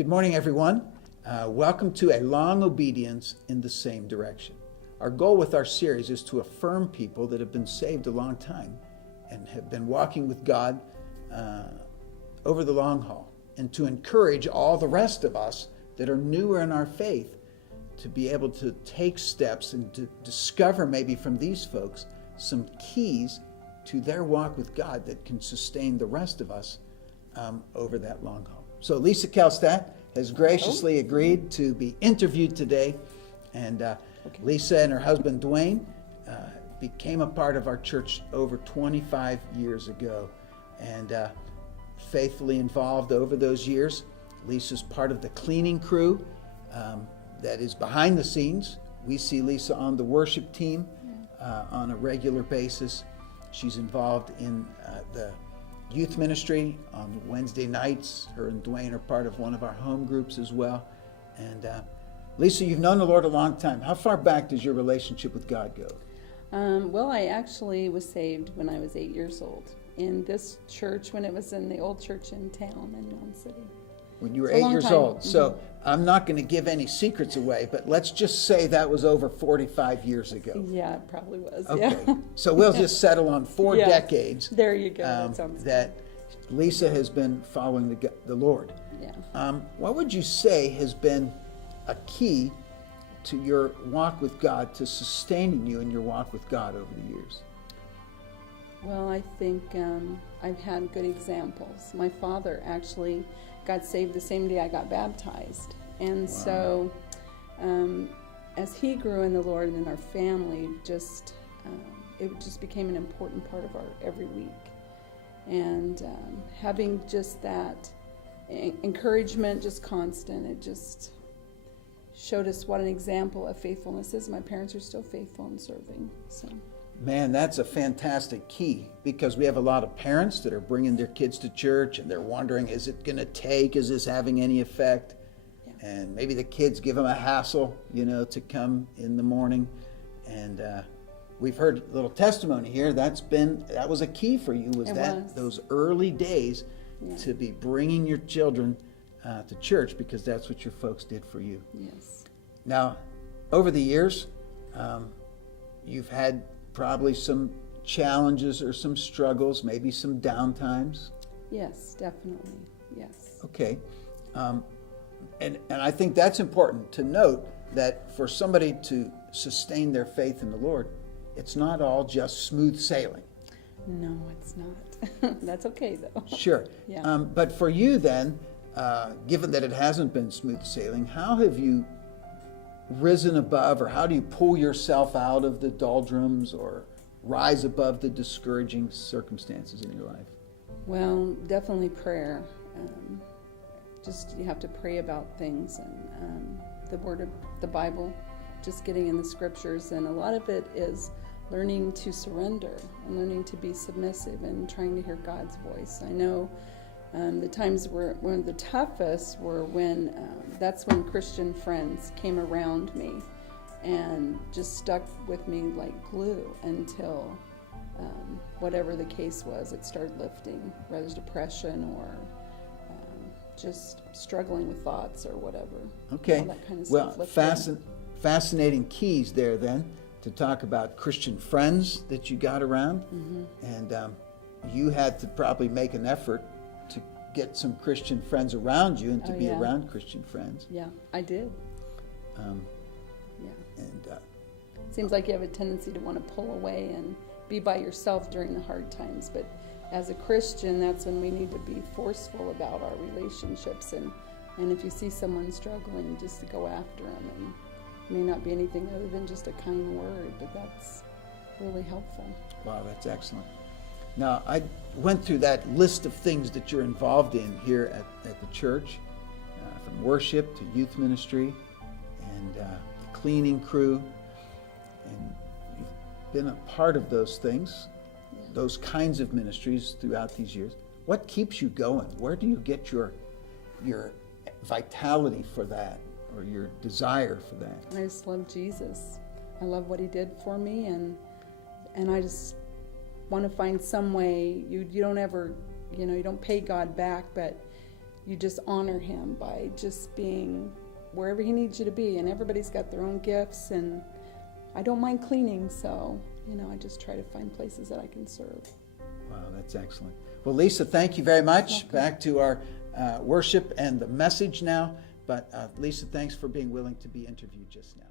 Good morning, everyone. Welcome to A Long Obedience in the Same Direction. Our goal with our series is to affirm people that have been saved a long time and have been walking with God over the long haul, and to encourage all the rest of us that are newer in our faith to be able to take steps and to discover maybe from these folks some keys to their walk with God that can sustain the rest of us over that long haul. So Lisa Kellstadt has graciously agreed to be interviewed today, and Lisa and her husband Dwayne became a part of our church over 25 years ago, and faithfully involved over those years. Lisa's part of the cleaning crew that is behind the scenes. We see Lisa on the worship team on a regular basis. She's involved in the youth ministry on Wednesday nights. Her and Dwayne are part of one of our home groups as well. And Lisa, you've known the Lord a long time. How far back does your relationship with God go? Well, I actually was saved when I was 8 years old in this church, when it was in the old church in town in Mound City. When you were 8 years old. So I'm not going to give any secrets away, but let's just say that was over 45 years ago. Yeah, it probably was. Okay. Yeah. So we'll just settle on 4 decades. There you go. That sounds that Lisa has been following the Lord. Yeah. What would you say has been a key to your walk with God, to sustaining you in your walk with God over the years? Well, I think I've had good examples. My father actually got saved the same day I got baptized. And so as he grew in the Lord and in our family, it just became an important part of our every week. And having just that encouragement, just constant, it just showed us what an example of faithfulness is. My parents are still faithful in serving. So. Man, that's a fantastic key, because we have a lot of parents that are bringing their kids to church and they're wondering, is it going to take? Is this having any effect? Yeah. And maybe the kids give them a hassle, to come in the morning. And we've heard a little testimony here. That was a key for you, those early days to be bringing your children to church, because that's what your folks did for you. Yes. Now, over the years, you've had probably some challenges or some struggles, maybe some downtimes. Yes, definitely. Yes. Okay. And I think that's important to note, that for somebody to sustain their faith in the Lord, it's not all just smooth sailing. No, it's not. That's okay, though. Sure. Yeah. But for you then, given that it hasn't been smooth sailing, how have you risen above, or how do you pull yourself out of the doldrums or rise above the discouraging circumstances in your life? Well, definitely prayer. Just you have to pray about things, and the word of the Bible, just getting in the scriptures, and a lot of it is learning to surrender and learning to be submissive and trying to hear God's voice. I know the times were one of the toughest were when that's when Christian friends came around me and just stuck with me like glue until whatever the case was, it started lifting, whether it's depression or just struggling with thoughts or whatever. Okay. All that kind of well, stuff fascinating keys there then to talk about Christian friends that you got around. Mm-hmm. And you had to probably make an effort to get some Christian friends around you and to be around Christian friends. Yeah, I did. And seems like you have a tendency to want to pull away and be by yourself during the hard times, but as a Christian, that's when we need to be forceful about our relationships, and if you see someone struggling, just to go after them. And it may not be anything other than just a kind word, but that's really helpful. Wow, that's excellent. Now, I went through that list of things that you're involved in here at the church, from worship to youth ministry and the cleaning crew. And you've been a part of those things, those kinds of ministries throughout these years. What keeps you going? Where do you get your vitality for that, or your desire for that? I just love Jesus. I love what he did for me, and I just want to find some way. You don't ever, you don't pay God back, but you just honor him by just being wherever he needs you to be. And everybody's got their own gifts, and I don't mind cleaning, so, I just try to find places that I can serve. Wow, that's excellent. Well, Lisa, thank you very much. Back to our worship and the message now. But Lisa, thanks for being willing to be interviewed just now.